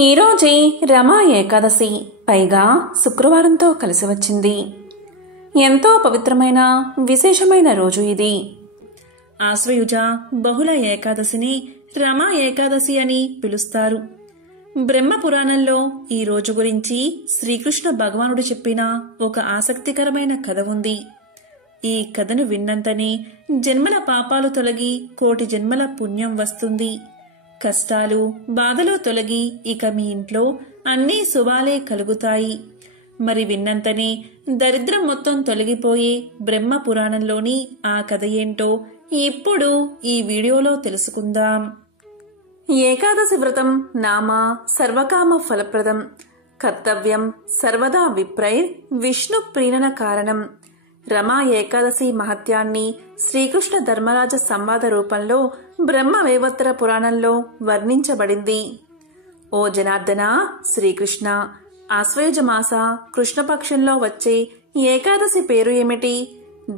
ఈరోజే రమా ఏకాదశి, పైగా శుక్రవారంతో కలిసి వచ్చింది. ఎంతో పవిత్రమైన విశేషమైన రోజు ఇది. ఆశ్వయుజ బహుళ ఏకాదశిని రమా ఏకాదశి అని పిలుస్తారు. బ్రహ్మ పురాణంలో ఈ రోజు గురించి శ్రీకృష్ణ భగవానుడు చెప్పిన ఒక ఆసక్తికరమైన కథ ఉంది. ఈ కథను విన్నంతనే జన్మల పాపాలు తొలగి కోటి జన్మల పుణ్యం వస్తుంది. కష్టాలు బాధలు తొలగి ఇక మీ ఇంట్లో అన్నీ శుభాలే కలుగుతాయి. మరి విన్నంతనే దరిద్రం మొత్తం తొలగిపోయే బ్రహ్మ పురాణంలోని ఆ కథ ఏంటో ఇప్పుడు ఈ వీడియోలో తెలుసుకుందాం. ఏకాదశి వ్రతం నామ సర్వకామ ఫలప్రదం, కర్తవ్యం సర్వదా విప్రైర్ విష్ణు ప్రీణన కారణం. రమా ఏకాదశి మహత్యాన్ని శ్రీకృష్ణ ధర్మరాజ సంవాద రూపంలో బ్రహ్మ వైవత్ర పురాణంలో వర్ణించబడింది. ఓ జనార్దన, శ్రీకృష్ణ, ఆశ్వయుజ మాస కృష్ణపక్షంలో వచ్చే ఏకాదశి పేరు ఏమిటి?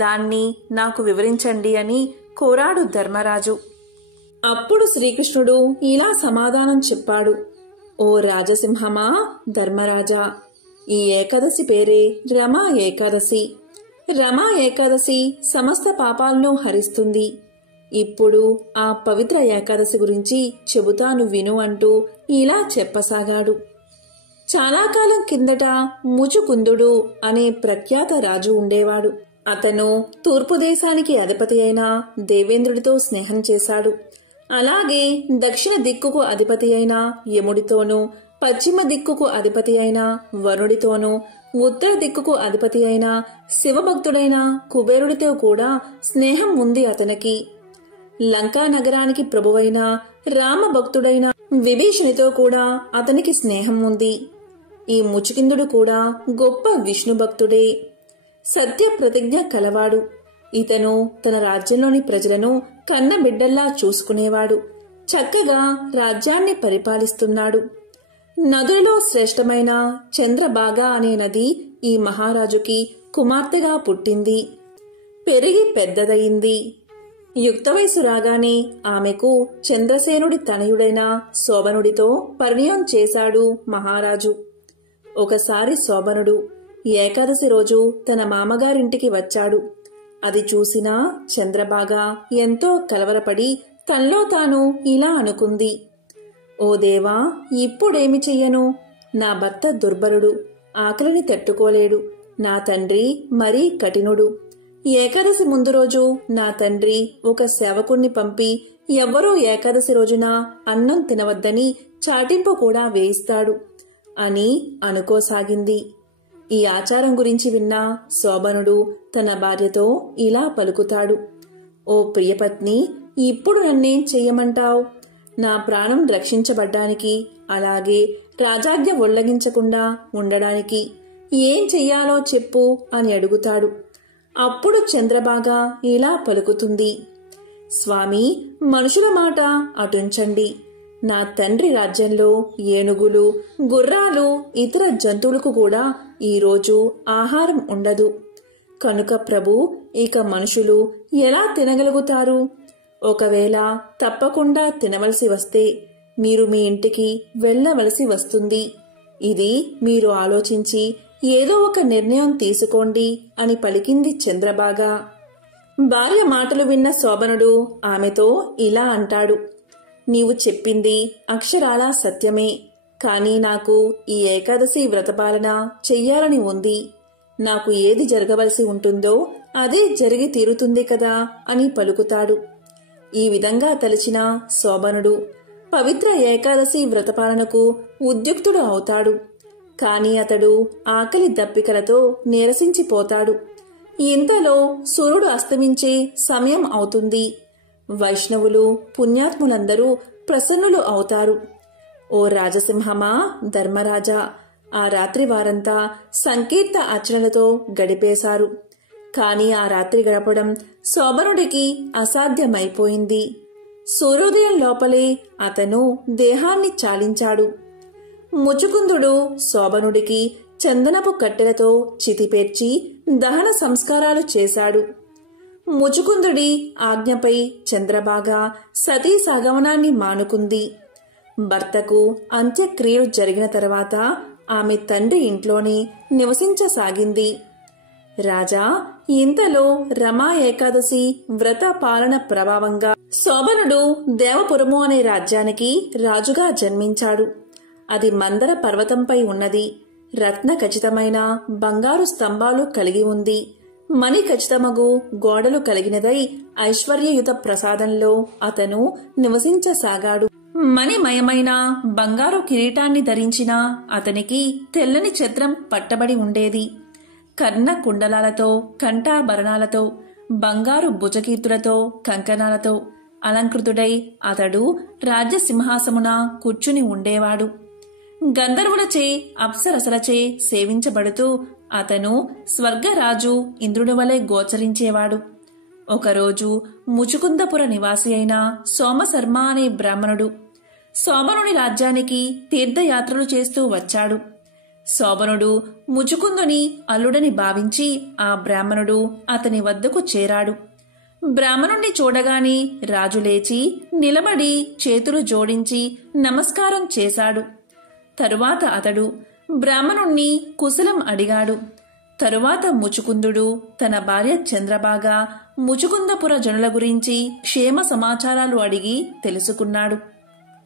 దాన్ని నాకు వివరించండి అని కోరాడు ధర్మరాజు. అప్పుడు శ్రీకృష్ణుడు ఇలా సమాధానం చెప్పాడు. ఓ రాజసింహమా, ధర్మరాజా, ఈ ఏకాదశి పేరే రమా ఏకాదశి. రమా ఏకాదశి సమస్త పాపాలను హరిస్తుంది. ఇప్పుడు ఆ పవిత్ర ఏకాదశి గురించి చెబుతాను విను అంటూ ఇలా చెప్పసాగాడు. చాలా కాలం కిందట ముచుకుందుడు అనే ప్రఖ్యాత రాజు ఉండేవాడు. అతను తూర్పు దేశానికి అధిపతి అయిన దేవేంద్రుడితో స్నేహం చేశాడు. అలాగే దక్షిణ దిక్కుకు అధిపతి అయిన యముడితోనూ, పశ్చిమ దిక్కుకు అధిపతి అయిన వరుడితోనూ, ఉత్తర దిక్కుకు అధిపతి అయిన శివభక్తుడైన కుబేరుడితో కూడా స్నేహం ఉంది అతనికి. లంకా నగరానికి ప్రభువైన రామభక్తుడైన విభీషణితో కూడా అతనికి స్నేహం ఉంది. ఈ ముచుకిందుడు కూడా గొప్ప విష్ణు భక్తుడే, సత్య ప్రతిజ్ఞ కలవాడు. ఇతను తన రాజ్యంలోని ప్రజలను కన్న బిడ్డల్లా చూసుకునేవాడు. చక్కగా రాజ్యాన్ని పరిపాలిస్తున్నాడు. నదులలో శ్రేష్టమైన చంద్రభాగ అనే నది ఈ మహారాజుకి కుమార్తెగా పుట్టింది. పెరిగి పెద్దదయింది. యుక్త వయసు రాగానే ఆమెకు చంద్రసేనుడి తనయుడైన శోభనుడితో పరిణయం చేశాడు మహారాజు. ఒకసారి శోభనుడు ఏకాదశి రోజు తన మామగారింటికి వచ్చాడు. అది చూసిన చంద్రభాగ ఎంతో కలవరపడి తనలో తాను ఇలా అనుకుంది. ఓ దేవా, ఇప్పుడేమి చెయ్యను? నా భర్త దుర్బలుడు, ఆకలిని తట్టుకోలేడు. నా తండ్రి మరీ కఠినుడు. ఏకాదశి ముందు రోజు నా తండ్రి ఒక సేవకుణ్ణి పంపి ఎవ్వరూ ఏకాదశి రోజున అన్నం తినవద్దని చాటింపు కూడా వేయిస్తాడు అని అనుకోసాగింది. ఈ ఆచారం గురించి విన్న శోభనుడు తన భార్యతో ఇలా పలుకుతాడు. ఓ ప్రియపత్ని, ఇప్పుడు నన్నేం చెయ్యమంటావు? నా ప్రాణం రక్షించబడ్డానికి, అలాగే రాజాజ్ఞ ఉల్లంఘించకుండా ఉండడానికి ఏం చెయ్యాలో చెప్పు అని అడుగుతాడు. అప్పుడు చంద్రభాగ ఇలా పలుకుతుంది. స్వామి, మనుషుల మాట అటుంచండి. నా తండ్రి రాజ్యంలో ఏనుగులు, గుర్రాలు, ఇతర జంతువులకు కూడా ఈరోజు ఆహారం ఉండదు. కనుక ప్రభు, ఇక మనుషులు ఎలా తినగలుగుతారు? ఒకవేళ తప్పకుండా తినవలసి వస్తే మీరు మీ ఇంటికి వెళ్ళవలసి వస్తుంది. ఇది మీరు ఆలోచించి ఏదో ఒక నిర్ణయం తీసుకోండి అని పలికింది చంద్రభాగ. భార్య మాటలు విన్న శోభనుడు ఆమెతో ఇలా అంటాడు. నీవు చెప్పింది అక్షరాలా సత్యమే, కానీ నాకు ఈ ఏకాదశి వ్రతపాలన చెయ్యాలని ఉంది. నాకు ఏది జరగవలసి ఉంటుందో అదే జరిగి తీరుతుంది కదా అని పలుకుతాడు. ఈ విధంగా తలచిన శోభనుడు పవిత్ర ఏకాదశి వ్రతపాలనకు ఉద్యుక్తుడు అవుతాడు. కాని అతడు ఆకలి దప్పికలతో నీరసించిపోతాడు. ఇంతలో సూర్యుడు అస్తమించే సమయం అవుతుంది. వైష్ణవులు, పుణ్యాత్ములందరూ ప్రసన్నులు అవుతారు. ఓ రాజసింహమా, ధర్మరాజా, ఆ రాత్రి వారంతా సంకీర్త అర్చనలతో గడిపేశారు. కాని ఆ రాత్రి గడపడం శోభనుడికి అసాధ్యమైపోయింది. సూర్యోదయం లోపలే అతను దేహాన్ని చాలించాడు. ముచుకుందుడు శోభనుడికి చందనపు కట్టెలతో చితిపేర్చి దహన సంస్కారాలు చేశాడు. ముచుకుందుడి ఆజ్ఞపై చంద్రభాగ సతీ సగమనాన్ని మానుకుంది. భర్తకు అంత్యక్రియలు జరిగిన తర్వాత ఆమె తండ్రి ఇంట్లోనే నివసించసాగింది. రాజా, ఇంతలో రమా ఏకాదశి వ్రత పాలన ప్రభావంగా శోభనుడు దేవపురము అనే రాజ్యానికి రాజుగా జన్మించాడు. అది మందర పర్వతంపై ఉన్నది. రత్న ఖచ్చితమైన బంగారు స్తంభాలు కలిగి ఉంది. మణి ఖచ్చితమగు గోడలు కలిగినదై ఐశ్వర్యయుత ప్రసాదంలో అతను నివసించసాగాడు. మణిమయమైన బంగారు కిరీటాన్ని ధరించిన అతనికి తెల్లని ఛత్రం పట్టబడి ఉండేది. కర్ణ కుండలాలతో, కంఠాభరణాలతో, బంగారు భుజకీర్తులతో, కంకణాలతో అలంకృతుడై అతడు రాజ్యసింహాసమున కూర్చుని ఉండేవాడు. గంధర్వులచే, అప్సరసలచే సేవించబడుతూ అతను స్వర్గరాజు ఇంద్రుడి వలె గోచరించేవాడు. ఒకరోజు ముచుకుందపుర నివాసి అయిన సోమశర్మ అనే బ్రాహ్మణుడు శోభనుడి రాజ్యానికి తీర్థయాత్రలు చేస్తూ వచ్చాడు. శోభనుడు ముచుకుందుని అల్లుడని భావించి ఆ బ్రాహ్మణుడు అతని వద్దకు చేరాడు. బ్రాహ్మణుణ్ణి చూడగానే రాజు లేచి నిలబడి చేతులు జోడించి నమస్కారం చేశాడు. తరువాత అతడు బ్రాహ్మణుణ్ణి కుశలం అడిగాడు. తరువాత ముచుకుందుడు తన భార్య చంద్రబాగ, ముచుకుందపుర జనుల గురించి క్షేమ సమాచారాలు అడిగి తెలుసుకున్నాడు.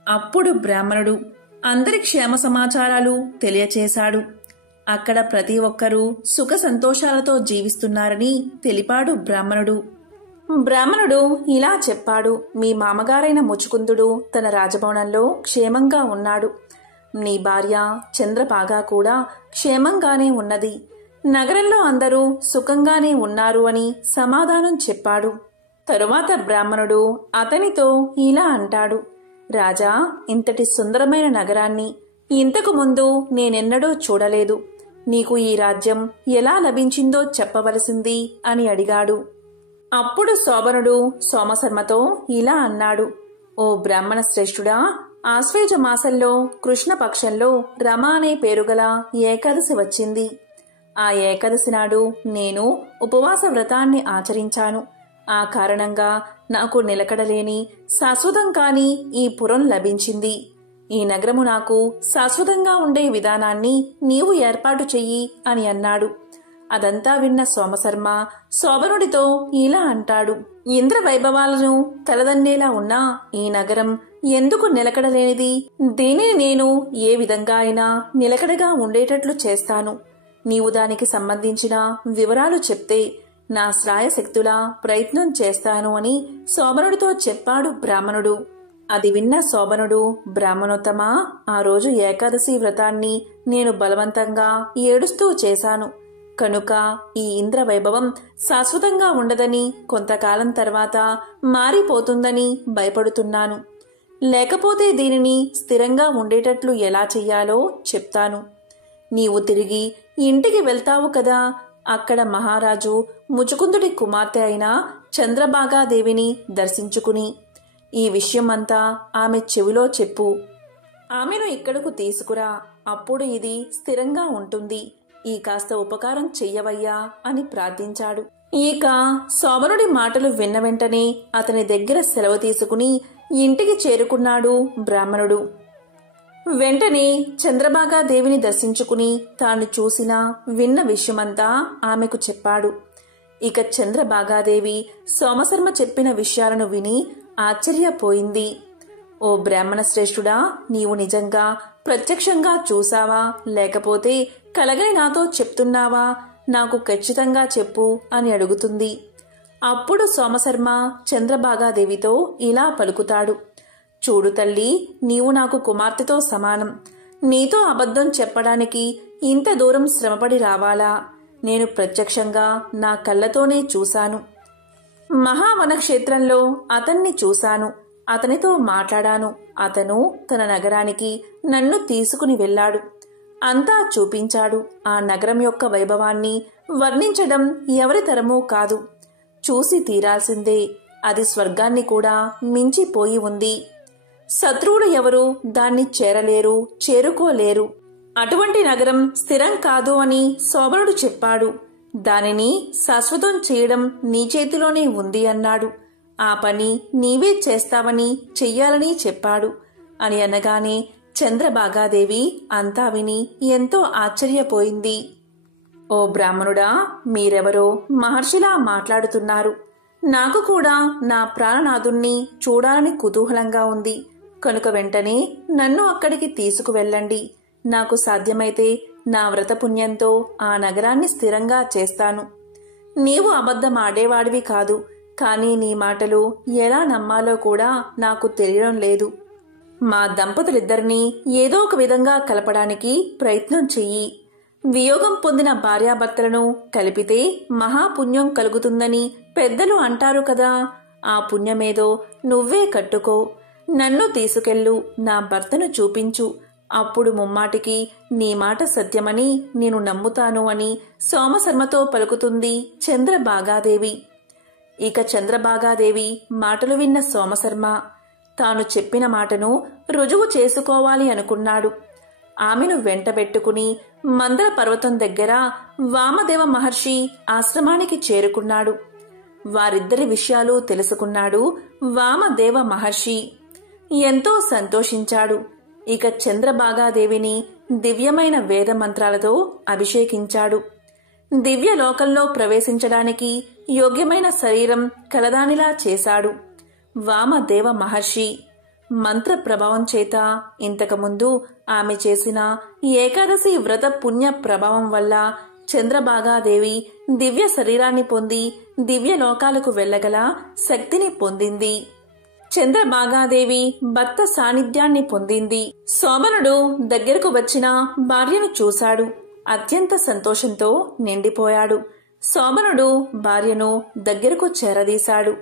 అప్పుడు బ్రాహ్మణుడు అందరి క్షేమ సమాచారాలు తెలియచేశాడు. అక్కడ ప్రతి ఒక్కరూ సుఖ సంతోషాలతో జీవిస్తున్నారని తెలిపాడు బ్రాహ్మణుడు. బ్రాహ్మణుడు ఇలా చెప్పాడు: మీ మామగారైన ముచుకుందుడు తన రాజభవనంలో క్షేమంగా ఉన్నాడు. నీ భార్య చంద్రబాగా కూడా క్షేమంగానే ఉన్నది. నగరంలో అందరూ సుఖంగానే ఉన్నారు అని సమాధానం చెప్పాడు. తరువాత బ్రాహ్మణుడు అతనితో ఇలా అంటాడు: రాజా, ఇంతటి సుందరమైన నగరాన్ని ఇంతకు ముందు నేనెన్నడూ చూడలేదు. నీకు ఈ రాజ్యం ఎలా లభించిందో చెప్పవలసింది అని అడిగాడు. అప్పుడు శోభనుడు సోమశర్మతో ఇలా అన్నాడు: ఓ బ్రాహ్మణ శ్రేష్ఠుడా, ఆశ్వేజ మాసంలో కృష్ణపక్షంలో రమ అనే పేరుగల ఏకాదశి వచ్చింది. ఆ ఏకాదశి నాడు నేను ఉపవాస వ్రతాన్ని ఆచరించాను. ఆ కారణంగా నాకు నిలకడలేని శాశ్వతం కాని ఈ పురం లభించింది. ఈ నగరము నాకు శాశ్వతంగా ఉండే విధానాన్ని నీవు ఏర్పాటు చెయ్యి అని అన్నాడు. అదంతా విన్న సోమశర్మ శోభనుడితో ఇలా అంటాడు: ఇంద్ర వైభవాలను తలదన్నేలా ఉన్న ఈ నగరం ఎందుకు నిలకడలేనిది? దీనిని నేను ఏ విధంగా అయినా నిలకడగా ఉండేటట్లు చేస్తాను. నీవు దానికి సంబంధించిన వివరాలు చెప్తే నా శ్రాయశక్తులా ప్రయత్నం చేస్తాను అని శోభనుడితో చెప్పాడు బ్రాహ్మణుడు. అది విన్న శోభనుడు, బ్రాహ్మణోత్తమా, ఆ రోజు ఏకాదశి వ్రతాన్ని నేను బలవంతంగా ఏడుస్తూ చేశాను. కనుక ఈ ఇంద్ర వైభవం శాశ్వతంగా ఉండదని, కొంతకాలం తర్వాత మారిపోతుందని భయపడుతున్నాను. లేకపోతే దీనిని స్థిరంగా ఉండేటట్లు ఎలా చెయ్యాలో చెప్తాను. నీవు తిరిగి ఇంటికి వెళ్తావు కదా, అక్కడ మహారాజు ముచుకుందుడి కుమార్తె అయిన చంద్రబాగాదేవిని దర్శించుకుని ఈ విషయమంతా ఆమె చెవిలో చెప్పు. ఆమెను ఇక్కడకు తీసుకురా, అప్పుడు ఇది స్థిరంగా ఉంటుంది. ఈ కాస్త ఉపకారం చెయ్యవయ్యా అని ప్రార్థించాడు. ఇక శోభనుడి మాటలు విన్న వెంటనే అతని దగ్గర సెలవు తీసుకుని ఇంటికి చేరుకున్నాడు బ్రాహ్మణుడు. వెంటనే చంద్రబాగాదేవిని దర్శించుకుని తాను చూసిన విన్న విషయమంతా ఆమెకు చెప్పాడు. ఇక చంద్రబాగాదేవి సోమశర్మ చెప్పిన విషయాలను విని ఆశ్చర్యపోయింది. ఓ బ్రాహ్మణ శ్రేష్ఠుడా, నీవు నిజంగా ప్రత్యక్షంగా చూసావా, లేకపోతే కలగని నాతో చెప్తున్నావా? నాకు ఖచ్చితంగా చెప్పు అని అడుగుతుంది. అప్పుడు సోమశర్మ చంద్రబాగాదేవితో ఇలా పలుకుతాడు: చూడు తల్లి, నీవు నాకు కుమార్తెతో సమానం. నీతో అబద్ధం చెప్పడానికి ఇంత దూరం శ్రమపడి రావాలా? నేను ప్రత్యక్షంగా నా కళ్ళతోనే చూశాను. మహావనక్షేత్రంలో అతన్ని చూశాను. అతనితో మాట్లాడాను. అతను తన నగరానికి నన్ను తీసుకుని వెళ్ళాడు. అంతా చూపించాడు. ఆ నగరం యొక్క వైభవాన్ని వర్ణించడం ఎవరి తరమూ కాదు. చూసి తీరాల్సిందే. అది స్వర్గాన్ని కూడా మించిపోయి ఉంది. శత్రువులు ఎవరు దాన్ని చేరలేరు, చేరుకోలేరు. అటువంటి నగరం స్థిరం కాదు అని శోభనుడు చెప్పాడు. దానిని శాశ్వతం చేయడం నీ చేతిలోనే ఉంది అన్నాడు. ఆ పని నీవే చేస్తావని చెయ్యాలని చెప్పాడు. అని అనగానే చంద్రభాగాదేవి అంతా విని ఎంతో ఆశ్చర్యపోయింది. ఓ బ్రాహ్మణుడా, మీరెవరో మహర్షిలా మాట్లాడుతున్నారు. నాకు కూడా నా ప్రాణనాథుణ్ణి చూడాలని కుతూహలంగా ఉంది. కనుక వెంటనే నన్ను అక్కడికి తీసుకువెళ్ళండి. నాకు సాధ్యమైతే నా వ్రతపుణ్యంతో ఆ నగరాన్ని స్థిరంగా చేస్తాను. నీవు అబద్ధం ఆడేవాడివి కాదు, కానీ నీ మాటలు ఎలా నమ్మాలో కూడా నాకు తెలియడం లేదు. మా దంపతులిద్దరినీ ఏదో ఒక విధంగా కలపడానికి ప్రయత్నం చెయ్యి. వియోగం పొందిన భార్యాభర్తలను కలిపితే మహాపుణ్యం కలుగుతుందని పెద్దలు అంటారు కదా. ఆ పుణ్యమేదో నువ్వే కట్టుకో. నన్ను తీసుకెళ్ళు, నా భర్తను చూపించు. అప్పుడు ముమ్మాటికి నీ మాట సత్యమని నేను నమ్ముతాను అని సోమశర్మతో పలుకుతుంది చంద్రభాగాదేవి. ఇక చంద్రభాగాదేవి మాటలు విన్న సోమశర్మ తాను చెప్పిన మాటను రుజువు చేసుకోవాలి అనుకున్నాడు. ఆమెను వెంటబెట్టుకుని మందర పర్వతం దగ్గర వామదేవ మహర్షి ఆశ్రమానికి చేరుకున్నాడు. వారిద్దరి విషయాలు తెలుసుకున్నాడు వామదేవ మహర్షి. ఎంతో సంతోషించాడు. ఇక చంద్రభాగాదేవిని దివ్యమైన వేద మంత్రాలతో అభిషేకించాడు. దివ్యలోకంలో ప్రవేశించడానికి యోగ్యమైన శరీరం కలదానిలా చేశాడు వామదేవ మహర్షి. మంత్ర ప్రభావం చేత ఇంతకుముందు ఆమె చేసిన ఏకాదశి వ్రత పుణ్య ప్రభావం వల్ల చంద్రభాగాదేవి దివ్య శరీరాన్ని పొంది దివ్యలోకాలకు వెళ్లగల శక్తిని పొందింది. చంద్రభాగాదేవి భర్త సాన్నిధ్యాన్ని పొందింది. శోభనుడు దగ్గరకు వచ్చిన భార్యను చూశాడు. అత్యంత సంతోషంతో నిండిపోయాడు. శోభనుడు భార్యను దగ్గరకు చేరదీశాడు.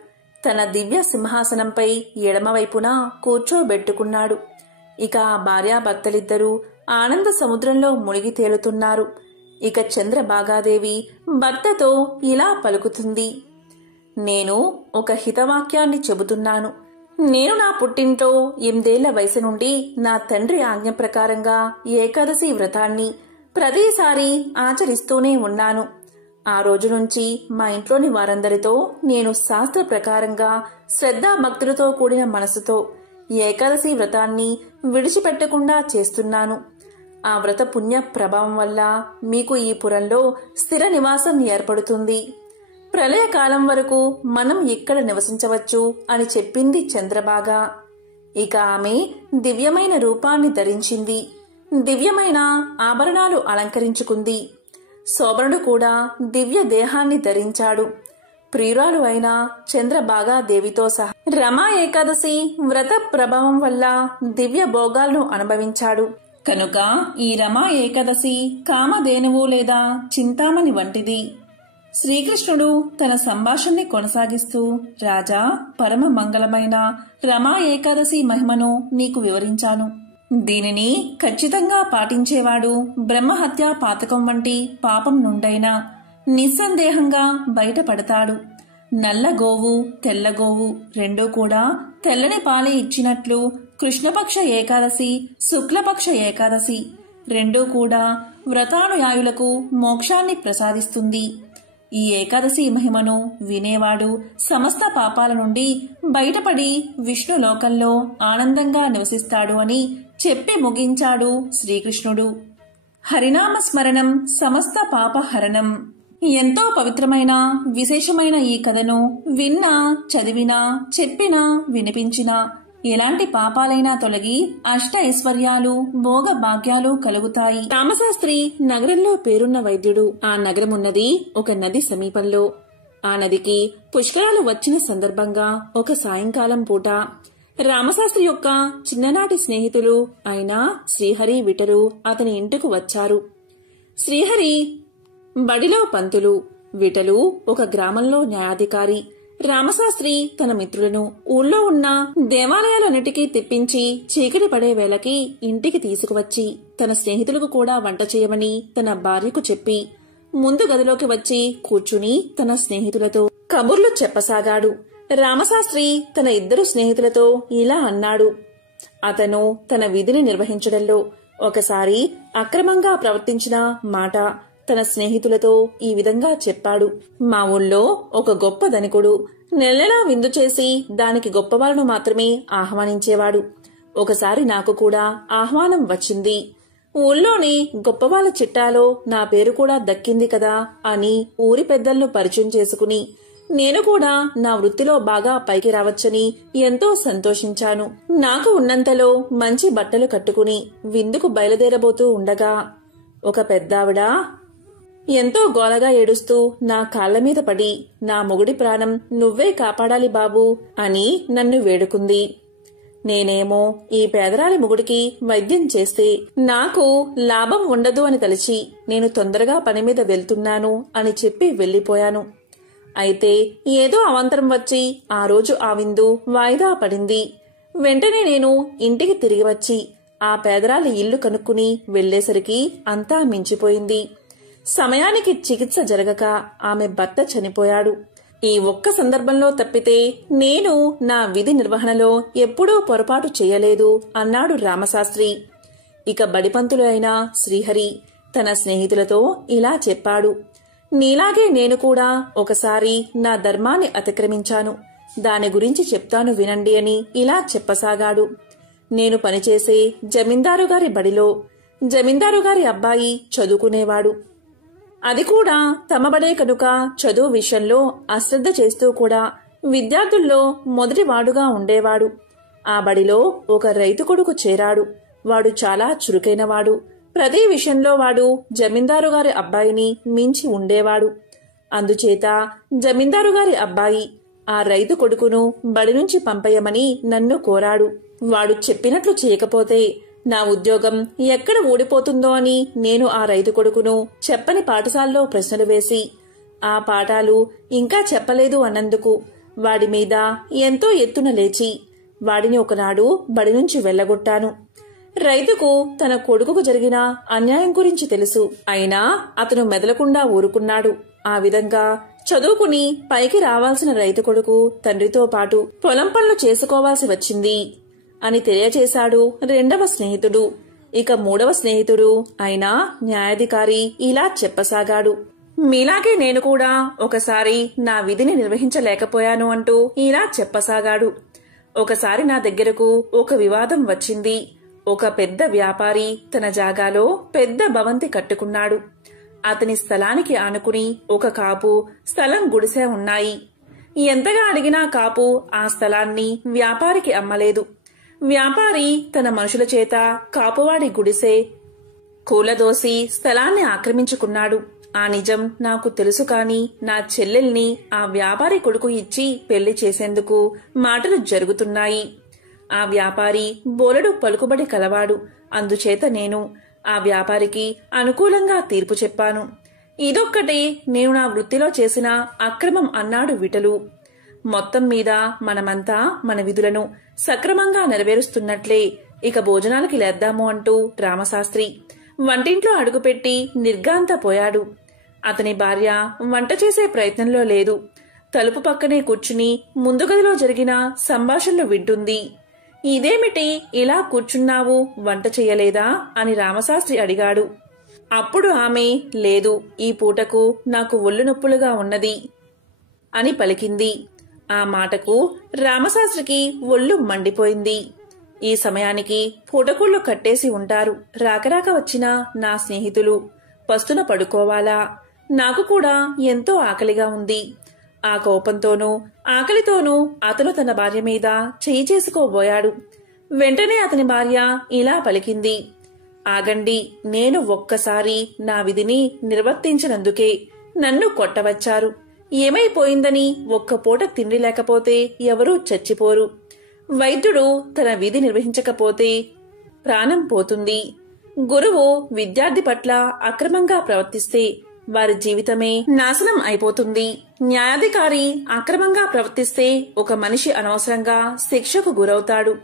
తన దివ్య సింహాసనంపై ఎడమవైపున కూర్చోబెట్టుకున్నాడు. ఇక ఆ భార్యాభర్తలిద్దరూ ఆనంద సముద్రంలో మునిగి తేలుతున్నారు. ఇక చంద్రభాగాదేవి భర్తతో ఇలా పలుకుతుంది. నేను ఒక హితవాక్యాన్ని చెబుతున్నాను. నేను నా పుట్టింట్లో 8 వయసు నుండి నా తండ్రి ఆజ్ఞ ప్రకారంగా ఏకాదశి వ్రతాన్ని ప్రతిసారి ఆచరిస్తూనే ఉన్నాను. ఆ రోజు నుంచి మా ఇంట్లోని వారందరితో నేను శాస్త్ర ప్రకారంగా శ్రద్ధాభక్తులతో కూడిన మనసుతో ఏకాదశి వ్రతాన్ని విడిచిపెట్టకుండా చేస్తున్నాను. ఆ వ్రత పుణ్య ప్రభావం వల్ల మీకు ఈ పురంలో స్థిర నివాసం ఏర్పడుతుంది. ప్రళయకాలం వరకు మనం ఇక్కడ నివసించవచ్చు అని చెప్పింది చంద్రభాగ. ఇక ఆమె దివ్యమైన రూపాన్ని ధరించింది. దివ్యమైన ఆభరణాలు అలంకరించుకుంది. శోభనుడు కూడా దివ్య దేహాన్ని ధరించాడు. ప్రియురాలు అయిన చంద్రభాగాదేవితో సహా రమా ఏకాదశి వ్రత ప్రభావం వల్ల దివ్య భోగాలను అనుభవించాడు. కనుక ఈ రమా ఏకాదశి కామధేనువు లేదా చింతామణి వంటిది. శ్రీకృష్ణుడు తన సంభాషణని కొనసాగిస్తూ, రాజా, పరమ మంగళమైన రమా ఏకాదశి మహిమను నీకు వివరించాను. దీనిని ఖచ్చితంగా పాటించేవాడు బ్రహ్మహత్యా పాతకం వంటి పాపం నుండైనా నిస్సందేహంగా బయటపడతాడు. నల్ల గోవు, తెల్ల గోవు రెండూ కూడా తెల్లని పాలే ఇచ్చినట్లు కృష్ణపక్ష ఏకాదశి, శుక్లపక్ష ఏకాదశి రెండూ కూడా వ్రతానుయాయులకు మోక్షాన్ని ప్రసాదిస్తుంది. ఈ ఏకాదశి మహిమను వినేవాడు సమస్త పాపాల నుండి బయటపడి విష్ణులోకంలో ఆనందంగా నివసిస్తాడు అని చెప్పి ముగించాడు శ్రీకృష్ణుడు. హరినామ స్మరణం సమస్త పాపహరణం. ఎంతో పవిత్రమైన విశేషమైన ఈ కథను విన్నా, చదివినా, చెప్పినా, వినిపించినా ఎలాంటి పాపాలైనా తొలగి అష్ట ఐశ్వర్యాలు, భోగ భాగ్యాలు కలుగుతాయి. రామశాస్త్రి నగరంలో పేరున్న వైద్యుడు. ఆ నగరమున్నది ఒక నది సమీపంలో. ఆ నదికి పుష్కరాలు వచ్చిన సందర్భంగా ఒక సాయంకాలం పూట రామశాస్త్రి యొక్క చిన్ననాటి స్నేహితులు అయిన శ్రీహరి, విఠలు అతని ఇంటికి వచ్చారు. శ్రీహరి బడిలో పంతులు, విఠలు ఒక గ్రామంలో న్యాయాధికారి. రామశాస్త్రి తన మిత్రులను ఊళ్ళో ఉన్న దేవాలయాలన్నిటికీ తిప్పించి చీకటి పడే వేళకి ఇంటికి తీసుకువచ్చి తన స్నేహితులకు కూడా వంట చేయమని తన భార్యకు చెప్పి ముందు గదిలోకి వచ్చి కూర్చుని తన స్నేహితులతో కబుర్లు చెప్పసాగాడు. రామశాస్త్రి తన 2 స్నేహితులతో ఇలా అన్నాడు. అతను తన విధిని నిర్వహించడంలో ఒకసారి అక్రమంగా ప్రవర్తించిన మాట తన స్నేహితులతో ఈ విధంగా చెప్పాడు. మా ఊళ్ళో ఒక గొప్ప ధనికుడు నెలలా విందు చేసి దానికి గొప్పవాళ్లను మాత్రమే ఆహ్వానించేవాడు. ఒకసారి నాకు కూడా ఆహ్వానం వచ్చింది. ఊళ్ళోని గొప్పవాళ్ళ చిట్టాలో నా పేరు కూడా దక్కింది కదా అని ఊరి పెద్దలను పరిచయం చేసుకుని నేను కూడా నా వృత్తిలో బాగా పైకి రావచ్చని ఎంతో సంతోషించాను. నాకు ఉన్నంతలో మంచి బట్టలు కట్టుకుని విందుకు బయలుదేరబోతూ ఉండగా ఒక పెద్దావిడ ఎంతో గోలగా ఏడుస్తూ నా కాళ్ల మీద పడి నా మొగుడి ప్రాణం నువ్వే కాపాడాలి బాబూ అని నన్ను వేడుకుంది. నేనేమో ఈ పేదరాలి మొగుడికి వైద్యం చేస్తే నాకు లాభం ఉండదు అని తలిచి నేను తొందరగా పని మీద వెళ్తున్నాను అని చెప్పి వెళ్లిపోయాను. అయితే ఏదో అవాంతరం వచ్చి ఆ రోజు ఆ విందు వాయిదా పడింది. వెంటనే నేను ఇంటికి తిరిగి వచ్చి ఆ పేదరాలి ఇల్లు కనుక్కుని వెళ్లేసరికి అంతా మించిపోయింది. సమయానికి చికిత్స జరగక ఆమె భర్త చనిపోయాడు. ఈ ఒక్క సందర్భంలో తప్పితే నేను నా విధి నిర్వహణలో ఎప్పుడూ పొరపాటు చేయలేదు అన్నాడు రామశాస్త్రి. ఇక బడిపంతులు అయిన శ్రీహరి తన స్నేహితులతో ఇలా చెప్పాడు. నీలాగే నేను కూడా ఒకసారి నా ధర్మాన్ని అతిక్రమించాను. దాని గురించి చెప్తాను వినండి అని ఇలా చెప్పసాగాడు. నేను పనిచేసే జమీందారుగారి బడిలో జమీందారుగారి అబ్బాయి చదువుకునేవాడు. అది కూడా తమ బడే కనుక చదువు విషయంలో అశ్రద్ధ చేస్తూ కూడా విద్యార్థుల్లో మొదటివాడుగా ఉండేవాడు. ఆ బడిలో ఒక రైతు కొడుకు చేరాడు. వాడు చాలా చురుకైనవాడు. ప్రతి విషయంలో వాడు జమీందారుగారి అబ్బాయిని మించి ఉండేవాడు. అందుచేత జమీందారుగారి అబ్బాయి ఆ రైతు కొడుకును బడి నుంచి పంపేయమని నన్ను కోరాడు. వాడు చెప్పినట్లు చేయకపోతే నా ఉద్యోగం ఎక్కడ ఊడిపోతుందో అని నేను ఆ రైతు కొడుకును చెప్పని పాఠశాలలో ప్రశ్నలు వేసి ఆ పాఠాలు ఇంకా చెప్పలేదు అన్నందుకు వాడి మీద ఎంతో ఎత్తున లేచి వాడిని ఒకనాడు బడి నుంచి వెళ్లగొట్టాను. రైతుకు తన కొడుకుకు జరిగిన అన్యాయం గురించి తెలుసు. అయినా అతను మెదలకుండా ఊరుకున్నాడు. ఆ విధంగా చదువుకుని పైకి రావాల్సిన రైతు కొడుకు తండ్రితో పాటు పొలం పనులు చేసుకోవాల్సి వచ్చింది అని తెలియచేశాడు రెండవ స్నేహితుడు. ఇక మూడవ స్నేహితుడు అయినా న్యాయాధికారి ఇలా చెప్పసాగాడు. మీలాగే నేను కూడా ఒకసారి నా విధిని నిర్వహించలేకపోయాను అంటూ ఇలా చెప్పసాగాడు. ఒకసారి నా దగ్గరకు ఒక వివాదం వచ్చింది. ఒక పెద్ద వ్యాపారి తన జాగాలో పెద్ద భవంతి కట్టుకున్నాడు. అతని స్థలానికి ఆనుకుని ఒక కాపు స్థలం గుడిసె ఉన్నాయి. ఎంతగా అడిగినా కాపు ఆ స్థలాన్ని వ్యాపారికి అమ్మలేదు. వ్యాపారి తన మనుషుల చేత కాపువాడి గుడిసె కూలదోసి స్థలాన్ని ఆక్రమించుకున్నాడు. ఆ నిజం నాకు తెలుసు కాని నా చెల్లెల్ని ఆ వ్యాపారి కొడుకు ఇచ్చి పెళ్లి చేసేందుకు మాటలు జరుగుతున్నాయి. ఆ వ్యాపారి బోలెడు పలుకుబడి కలవాడు. అందుచేత నేను ఆ వ్యాపారికి అనుకూలంగా తీర్పు చెప్పాను. ఇదొక్కటే నేను నా వృత్తిలో చేసిన అక్రమం అన్నాడు విఠలు. మొత్తం మీద మనమంతా మన విధులను సక్రమంగా నెరవేరుస్తున్నట్లే. ఇక భోజనాలకి లేద్దాము అంటూ రామశాస్త్రి వంటింట్లో అడుగుపెట్టి నిర్గాంతపోయాడు. అతని భార్య వంట చేసే ప్రయత్నంలో లేదు. తలుపు పక్కనే కూర్చుని ముందు గదిలో జరిగిన సంభాషణలు వింటుంది. ఇదేమిటి ఇలా కూర్చున్నావు, వంట చెయ్యలేదా అని రామశాస్త్రి అడిగాడు. అప్పుడు ఆమె లేదు, ఈ పూటకు నాకు ఒళ్ళు నొప్పులుగా ఉన్నది అని పలికింది. ఆ మాటకు రామశాస్త్రికి ఒళ్ళు మండిపోయింది. ఈ సమయానికి పూటకూళ్లు కట్టేసి ఉంటారు. రాకరాక వచ్చిన నా స్నేహితులు పస్తున పడుకోవాలా? నాకు కూడా ఎంతో ఆకలిగా ఉంది. ఆ కోపంతోనూ ఆకలితోనూ అతను తన భార్య మీద చేయి చేసుకోబోయాడు. వెంటనే అతని భార్య ఇలా పలికింది. ఆగండి, నేను ఒక్కసారి నా విధిని నిర్వర్తించినందుకే నన్ను కొట్టవచ్చారు. ఏమైపోయిందని ఒక్క పూట తిండి లేకపోతే ఎవరూ చచ్చిపోరు. వైద్యుడు తన విధి నిర్వహించకపోతే ప్రాణం పోతుంది. గురువు విద్యార్థి పట్ల అక్రమంగా ప్రవర్తిస్తే వారి జీవితమే నాశనం అయిపోతుంది. న్యాయాధికారి అక్రమంగా ప్రవర్తిస్తే ఒక మనిషి అనవసరంగా శిక్షకు గురవుతాడు.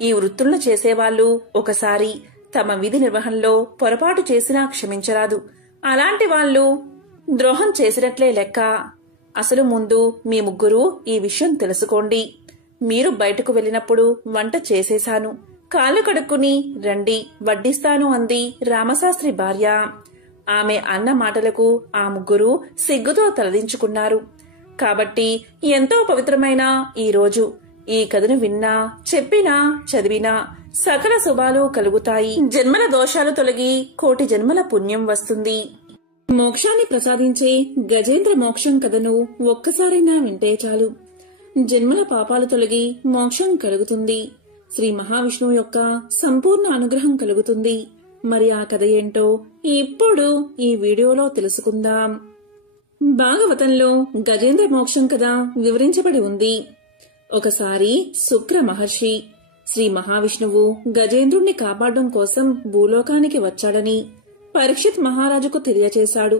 ఈ వృత్తులను చేసేవాళ్లు ఒకసారి తమ విధి నిర్వహణలో పొరపాటు చేసినా క్షమించరాదు. అలాంటి వాళ్లు ద్రోహం చేసినట్లే లెక్క. అసలు ముందు మీ ముగ్గురు ఈ విషయం తెలుసుకోండి. మీరు బయటకు వెళ్లినప్పుడు వంట చేసేశాను, కాళ్ళు కడుక్కుని రండి, వడ్డిస్తాను అంది రామశాస్త్రి భార్య. ఆమె అన్న మాటలకు ఆ ముగ్గురు సిగ్గుతో తలదించుకున్నారు. కాబట్టి ఎంతో పవిత్రమైన ఈ రోజు ఈ కథను విన్నా, చెప్పినా, చదివినా సకల శుభాలు కలుగుతాయి. జన్మల దోషాలు తొలగి కోటి జన్మల పుణ్యం వస్తుంది. మోక్షాన్ని ప్రసాదించే గజేంద్ర మోక్షం కథను ఒక్కసారైనా వింటే చాలు. జన్మల పాపాలు తొలగి మోక్షం కలుగుతుంది. శ్రీ మహావిష్ణువు యొక్క సంపూర్ణ అనుగ్రహం కలుగుతుంది. మరి ఆ కథ ఏంటో ఇప్పుడు ఈ వీడియోలో తెలుసుకుందాం. భాగవతంలో గజేంద్ర మోక్షం కథ వివరించబడి ఉంది. ఒకసారి శుక్ర మహర్షి శ్రీ మహావిష్ణువు గజేంద్రుణ్ణి కాపాడడం కోసం భూలోకానికి వచ్చాడని పరీక్షిత్ మహారాజుకు తెలియచేశాడు.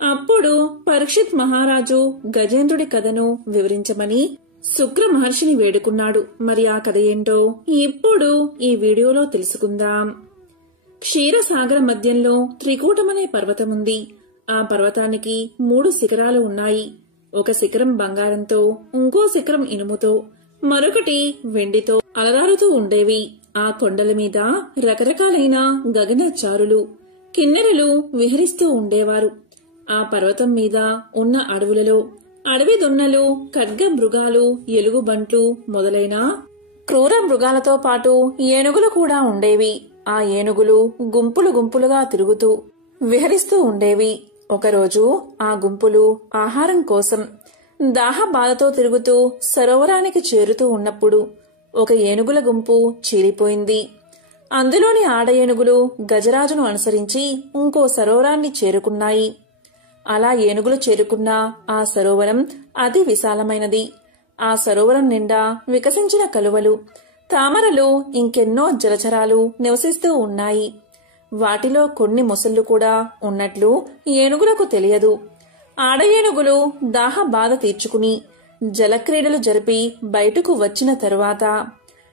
అప్పుడు పరీక్షిత్ మహారాజు గజేంద్రుడి కథను వివరించమని శుక్ర మహర్షిని వేడుకున్నాడు. మరి ఆ కథ ఏంటో ఇప్పుడు ఈ వీడియోలో తెలుసుకుందాం. క్షీరసాగర మధ్యంలో త్రికూటమనే పర్వతముంది. ఆ పర్వతానికి 3 శిఖరాలు ఉన్నాయి. ఒక శిఖరం బంగారంతో, ఇంకో శిఖరం ఇనుముతో, మరొకటి వెండితో అలరారుతూ ఉండేవి. ఆ కొండల మీద రకరకాలైన గగనచారులు, కిన్నెరలు విహరిస్తూ ఉండేవారు. ఆ పర్వతం మీద ఉన్న అడవులలో అడవి దున్నలు, ఖడ్గ మృగాలు, ఎలుగుబంట్లు మొదలైన క్రూర మృగాలతో పాటు ఏనుగులు కూడా ఉండేవి. ఆ ఏనుగులు గుంపులు గుంపులుగా తిరుగుతూ విహరిస్తూ ఉండేవి. ఒకరోజు ఆ గుంపులు ఆహారం కోసం దాహ బాధతో తిరుగుతూ సరోవరానికి చేరుతూ ఉన్నప్పుడు ఒక ఏనుగుల గుంపు చీలిపోయింది. అందులోని ఆడ ఏనుగులు గజరాజును అనుసరించి ఇంకో సరోవరాన్ని చేరుకున్నాయి. అలా ఏనుగులు చేరుకున్న ఆ సరోవరం అతి విశాలమైనది. ఆ సరోవరం నిండా వికసించిన కలువలు, తామరలు, ఇంకెన్నో జలచరాలు నివసిస్తూ ఉన్నాయి. వాటిలో కొన్ని మొసళ్లు కూడా ఉన్నట్లు ఏనుగులకు తెలియదు. ఆడ ఏనుగులు దాహ బాధ తీర్చుకుని జలక్రీడలు జరిపి బయటకు వచ్చిన తరువాత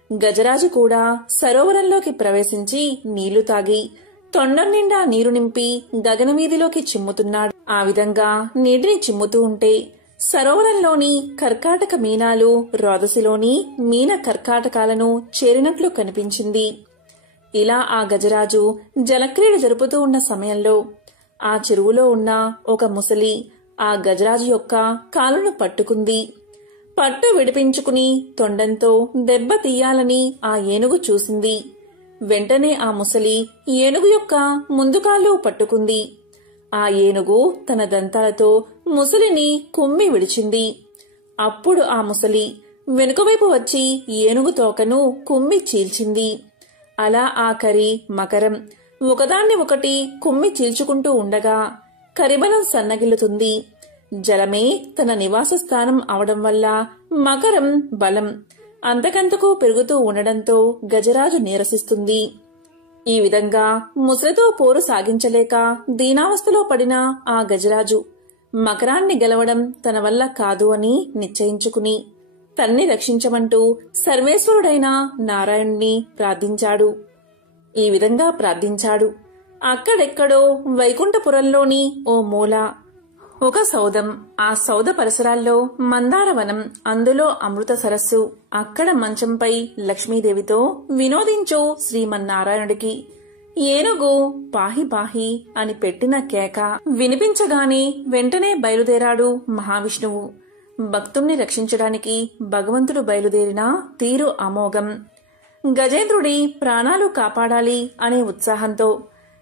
గజరాజు కూడా సరోవరంలోకి ప్రవేశించి నీళ్లు తాగి తొండం నిండా నీరు నింపి గగనమీదిలోకి చిమ్ముతున్నాడు. ఆ విధంగా నీటిని చిమ్ముతూ ఉంటే సరోవరంలోని కర్కాటక మీనాలు రోదసిలోని మీన కర్కాటకాలను చేరినట్లు కనిపించింది. ఇలా ఆ గజరాజు జలక్రీడ జరుపుతూ ఉన్న సమయంలో ఆ చెరువులో ఉన్న ఒక ముసలి ఆ గజరాజు యొక్క కాలును పట్టుకుంది. పట్టు విడిపించుకుని తొండంతో దెబ్బ తీయాలని ఆ ఏనుగు చూసింది. వెంటనే ఆ ముసలి ఏనుగు యొక్క ముందు కాళ్ళు పట్టుకుంది. ఆ ఏనుగు తన దంతాలతో ముసలిని కుమ్మి విడిచింది. అప్పుడు ఆ ముసలి వెనుకవైపు వచ్చి ఏనుగు తోకను కుమ్మి చీల్చింది. అలా ఆ కరి మకరం ఒకదాన్ని ఒకటి కుమ్మి చీల్చుకుంటూ ఉండగా కరిబలం సన్నగిల్లుతుంది. జలమే తన నివాస స్థానం అవడం వల్ల మకరం బలం అంతకంతకు పెరుగుతూ ఉండడంతో గజరాజు నీరసిస్తుంది. ఈ విధంగా ముసలితో పోరు సాగించలేక దీనావస్థలో పడిన ఆ గజరాజు మకరాన్ని గెలవడం తన వల్ల కాదు అని నిశ్చయించుకుని తన్ని రక్షించమంటూ సర్వేశ్వరుడైన నారాయణుణ్ణి ప్రార్థించాడు. ఈ విధంగా ప్రార్థించాడు. అక్కడెక్కడో వైకుంఠపురంలోని ఓ మూల ఒక సౌధం. ఆ సౌధ పరిసరాల్లో మందారవనం, అందులో అమృత సరస్సు. అక్కడ మంచంపై లక్ష్మీదేవితో వినోదించు శ్రీమన్నారాయణుడికి ఏనుగు పాహి పాహి అని పెట్టిన కేక వినిపించగానే వెంటనే బయలుదేరాడు మహావిష్ణువు. భక్తుణ్ణి రక్షించడానికి భగవంతుడు బయలుదేరిన తీరు అమోఘం. గజేంద్రుడి ప్రాణాలు కాపాడాలి అనే ఉత్సాహంతో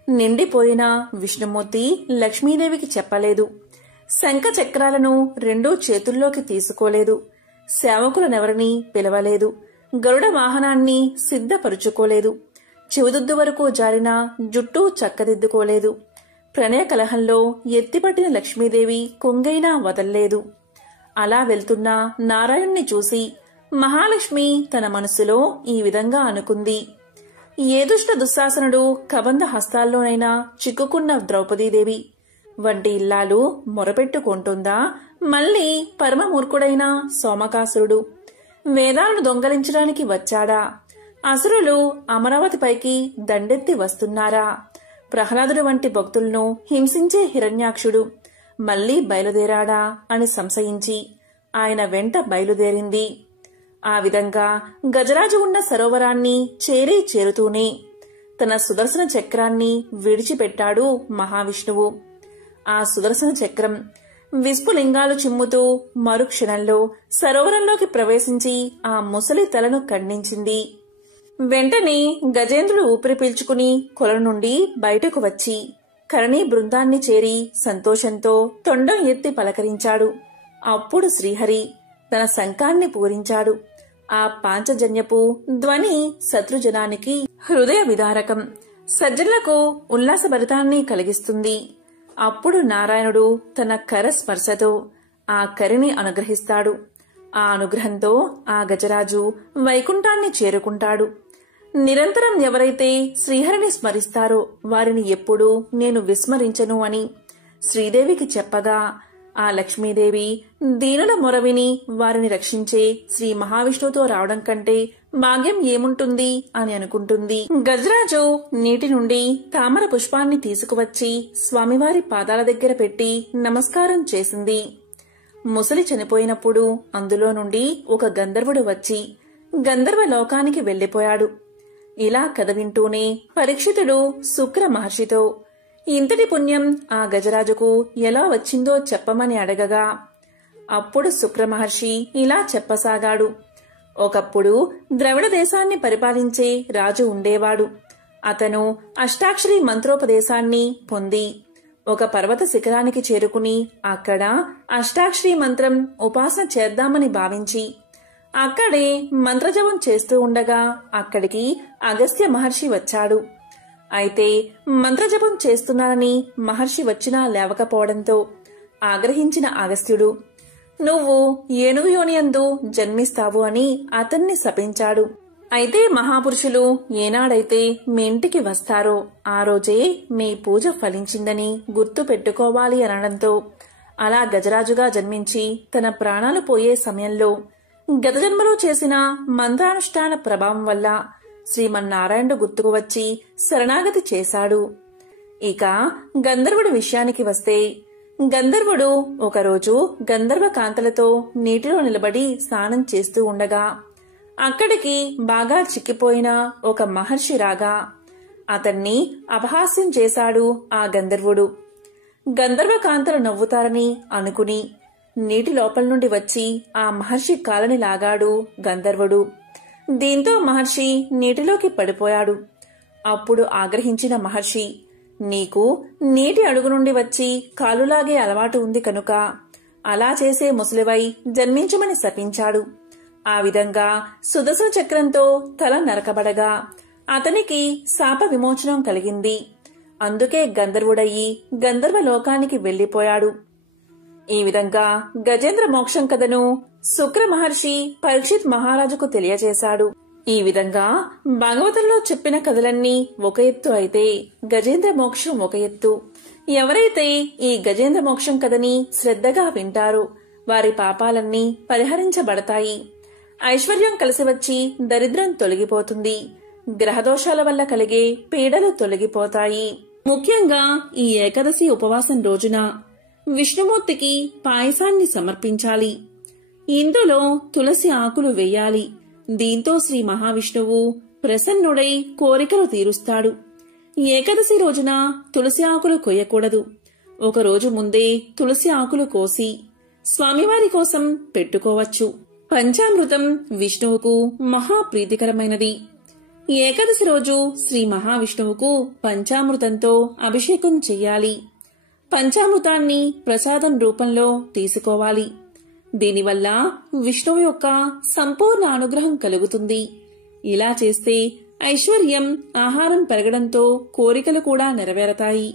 నిండిపోయిన విష్ణుమూర్తి లక్ష్మీదేవికి చెప్పలేదు. శంఖ చక్రాలను 2 చేతుల్లోకి తీసుకోలేదు. సేవకులనెవరినీ పిలవలేదు. గరుడ వాహనాన్ని సిద్ధపరుచుకోలేదు. చెవిదుద్దు వరకు జారిన జుట్టు చక్కదిద్దుకోలేదు. ప్రణయ కలహంలో ఎత్తిపట్టిన లక్ష్మీదేవి కొంగైనా వదల్లేదు. అలా వెళ్తున్న నారాయణ్ణి చూసి మహాలక్ష్మి తన మనసులో ఈ విధంగా అనుకుంది. ఏ దుష్ట దుశ్శాసనుడు కబంధ హస్తాల్లోనైనా చిక్కుకున్న ద్రౌపదీదేవి వంటి ఇల్లాలు మొరపెట్టుకుంటుందా? మళ్లీ పరమమూర్ఖుడైన సోమకాసురుడు వేదాలను దొంగలించడానికి వచ్చాడా? అసురులు అమరావతిపైకి దండెత్తి వస్తున్నారా? ప్రహ్లాదుడు వంటి భక్తులను హింసించే హిరణ్యాక్షుడు మళ్లీ బయలుదేరాడా అని సంశయించి ఆయన వెంట బయలుదేరింది. ఆ విధంగా గజరాజు ఉన్న సరోవరాన్ని చేరుతూనే తన సుదర్శన చక్రాన్ని విడిచిపెట్టాడు మహావిష్ణువు. ఆ సుదర్శన చక్రం విస్ఫులింగాలు చిమ్ముతూ మరుక్షణంలో సరోవరంలోకి ప్రవేశించి ఆ ముసలి తలను ఖండించింది. వెంటనే గజేంద్రుడు ఊపిరి పీల్చుకుని కొలను నుండి బయటకు వచ్చి కరణి బృందాన్ని చేరి సంతోషంతో తొండం ఎత్తి పలకరించాడు. అప్పుడు శ్రీహరి తన శంఖాన్ని పూరించాడు. ఆ పాంచజన్యపు ధ్వని శత్రుజనానికి హృదయ విదారకం, సజ్జనులకు ఉల్లాసభరితాన్ని కలిగిస్తుంది. అప్పుడు నారాయణుడు తన కర స్పర్శతో ఆ కరిని అనుగ్రహిస్తాడు. ఆ అనుగ్రహంతో ఆ గజరాజు వైకుంఠాన్ని చేరుకుంటాడు. నిరంతరం ఎవరైతే శ్రీహరిని స్మరిస్తారో వారిని ఎప్పుడూ నేను విస్మరించను అని శ్రీదేవికి చెప్పగా, ఆ లక్ష్మీదేవి దీనుల మొరవిని వారిని రక్షించే శ్రీ మహావిష్ణువుతో రావడం కంటే భాగ్యం ఏముంటుంది అని అనుకుంటుంది. గజరాజు నీటి నుండి తామర పుష్పాన్ని తీసుకువచ్చి స్వామివారి పాదాల దగ్గర పెట్టి నమస్కారం చేసింది. ముసలి చనిపోయినప్పుడు అందులో నుండి ఒక గంధర్వుడు వచ్చి గంధర్వ లోకానికి వెళ్లిపోయాడు. ఇలా కథ వింటూనే పరీక్షితుడు శుక్ర మహర్షితో ఇంతటి పుణ్యం ఆ గజరాజుకు ఎలా వచ్చిందో చెప్పమని అడగగా, అప్పుడు శుక్ర మహర్షి ఇలా చెప్పసాగాడు. ఒకప్పుడు ద్రవిడ దేశాన్ని పరిపాలించే రాజు ఉండేవాడు. అతను అష్టాక్షరి మంత్రోపదేశాన్ని పొంది ఒక పర్వత శిఖరానికి చేరుకుని అక్కడ అష్టాక్షరి మంత్రం ఉపాసన చేద్దామని భావించి అక్కడే మంత్రజపం చేస్తూ ఉండగా అక్కడికి అగస్త్య మహర్షి వచ్చాడు. అయితే మంత్రజపం చేస్తున్నానని మహర్షి వచ్చినా లేవకపోవడంతో ఆగ్రహించిన అగస్త్యుడు నువ్వు ఏనుగు యోనియందు జన్మిస్తావు అని అతన్ని శపించాడు. అయితే మహాపురుషులు ఏనాడైతే మీ ఇంటికి వస్తారో ఆ రోజే మీ పూజ ఫలించిందని గుర్తు పెట్టుకోవాలి అనడంతో అలా గజరాజుగా జన్మించి తన ప్రాణాలు పోయే సమయంలో గత జన్మలో చేసిన మంత్రానుష్ఠాన ప్రభావం వల్ల శ్రీమన్నారాయణుడు గుర్తుకు వచ్చి శరణాగతి చేశాడు. ఇక గంధర్వుడి విషయానికి వస్తే, గంధర్వుడు ఒకరోజు గంధర్వ కాంతలతో నీటిలో నిలబడి స్నానం చేస్తూ ఉండగా అక్కడికి బాగా చిక్కిపోయిన ఒక మహర్షి రాగా అతన్ని అపహాస్యం చేశాడు ఆ గంధర్వుడు. గంధర్వ కాంతలు నవ్వుతారని అనుకుని నీటి లోపల నుండి వచ్చి ఆ మహర్షి కాలని లాగాడు గంధర్వుడు. దీంతో మహర్షి నీటిలోకి పడిపోయాడు. అప్పుడు ఆగ్రహించిన మహర్షి, నీకు నీటి అడుగు నుండి వచ్చి కాలులాగే అలవాటు ఉంది కనుక అలా చేసే ముసలివై జన్మించమని శపించాడు. ఆ విధంగా సుదర్శన చక్రంతో తల నరకబడగా అతనికి శాప విమోచనం కలిగింది. అందుకే గంధర్వుడయ్యి గంధర్వ లోకానికి వెళ్లిపోయాడు. ఈ విధంగా గజేంద్ర మోక్షం కథను శుక్ర మహర్షి పరీక్షిత్ మహారాజుకు తెలియజేశాడు. ఈ విధంగా భాగవతంలో చెప్పిన కథలన్నీ ఒక ఎత్తు అయితే గజేంద్ర మోక్షం ఒక ఎత్తు. ఎవరైతే ఈ గజేంద్ర మోక్షం కథని శ్రద్ధగా వింటారో వారి పాపాలన్నీ పరిహరించబడతాయి. ఐశ్వర్యం కలిసి వచ్చి దరిద్రం తొలగిపోతుంది. గ్రహదోషాల వల్ల కలిగే పీడలు తొలగిపోతాయి. ముఖ్యంగా ఈ ఏకాదశి ఉపవాసం రోజున విష్ణుమూర్తికి పాయసాన్ని సమర్పించాలి. ఇందులో తులసి ఆకులు వేయాలి. దీంతో శ్రీ మహావిష్ణువు ప్రసన్నుడై కోరికలు తీరుస్తాడు. ఏకాదశి రోజున తులసి ఆకులు కొయ్యకూడదు. ఒకరోజు ముందే తులసి ఆకులు కోసి స్వామివారి కోసం పెట్టుకోవచ్చు. పంచామృతం విష్ణువుకు మహాప్రీతికరమైనది. ఏకాదశి రోజు శ్రీ మహావిష్ణువుకు పంచామృతంతో అభిషేకం చెయ్యాలి. పంచామృతాన్ని ప్రసాదం రూపంలో తీసుకోవాలి. దీనివల్ల విష్ణువు యొక్క సంపూర్ణ అనుగ్రహం కలుగుతుంది. ఇలా చేస్తే ఐశ్వర్యం, ఆహారం పెరగడంతో కోరికలు కూడా నెరవేరతాయి.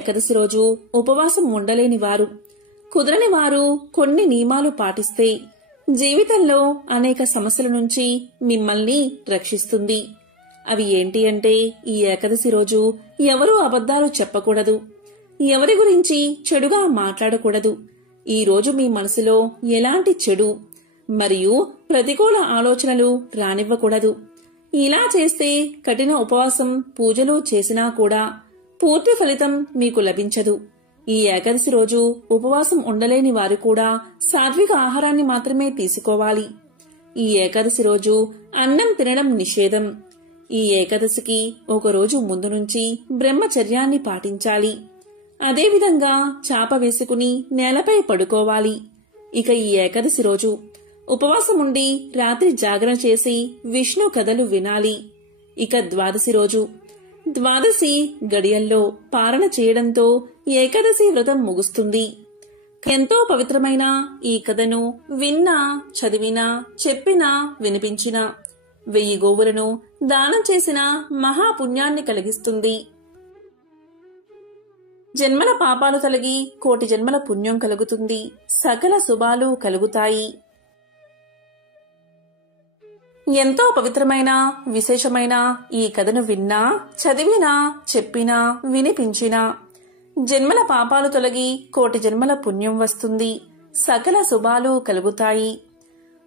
ఏకాదశి రోజు ఉపవాసం ఉండలేని వారు, కుదరని వారు కొన్ని నియమాలు పాటిస్తే జీవితంలో అనేక సమస్యల నుంచి మిమ్మల్ని రక్షిస్తుంది. అవి ఏంటి అంటే, ఈ ఏకాదశి రోజు ఎవరూ అబద్ధాలు చెప్పకూడదు. ఎవరి గురించి చెడుగా మాట్లాడకూడదు. ఈ రోజు మీ మనసులో ఎలాంటి చెడు మరియు ప్రతికూల ఆలోచనలు రానివ్వకూడదు. ఇలా చేస్తే కఠిన ఉపవాసం, పూజలు చేసినా కూడా పూర్తి ఫలితం మీకు లభించదు. ఈ ఏకాదశి రోజు ఉపవాసం ఉండలేని వారు కూడా సాత్విక ఆహారాన్ని మాత్రమే తీసుకోవాలి. ఈ ఏకాదశి రోజు అన్నం తినడం నిషేధం. ఈ ఏకాదశికి ఒకరోజు ముందు నుంచి బ్రహ్మచర్యాన్ని పాటించాలి. అదేవిధంగా చాప వేసుకుని నేలపై పడుకోవాలి. ఇక ఈ ఏకాదశి రోజు ఉపవాసముండి రాత్రి జాగరణ చేసి విష్ణు కథలు వినాలి. ఇక ద్వాదశి రోజు ద్వాదశి గడియల్లో పారణ చేయడంతో ఏకాదశి వ్రతం ముగుస్తుంది. ఎంతో పవిత్రమైన ఈ కథను విన్నా, చదివినా, చెప్పినా, వినిపించినా 1000 గోవులను దానం చేసిన మహాపుణ్యాన్ని కలిగిస్తుంది. జన్మల పాపాలు తొలగి 1,000,000 జన్మల పుణ్యం కలుగుతుంది. సకల శుభాలు కలుగుతాయి. ఎంతో పవిత్రమైన విశేషమైన ఈ కథను విన్నా, చదివినా, చెప్పినా, వినిపించినా జన్మల పాపాలు తొలగి 1,000,000 జన్మల పుణ్యం వస్తుంది. సకల శుభాలు కలుగుతాయి.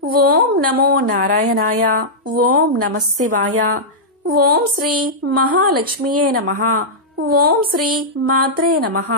ఓం నమో నారాయణాయ. ఓం నమః శివాయ. ఓం శ్రీ మహాలక్ష్మియే నమః. ఓం శ్రీ మాత్రే నమః.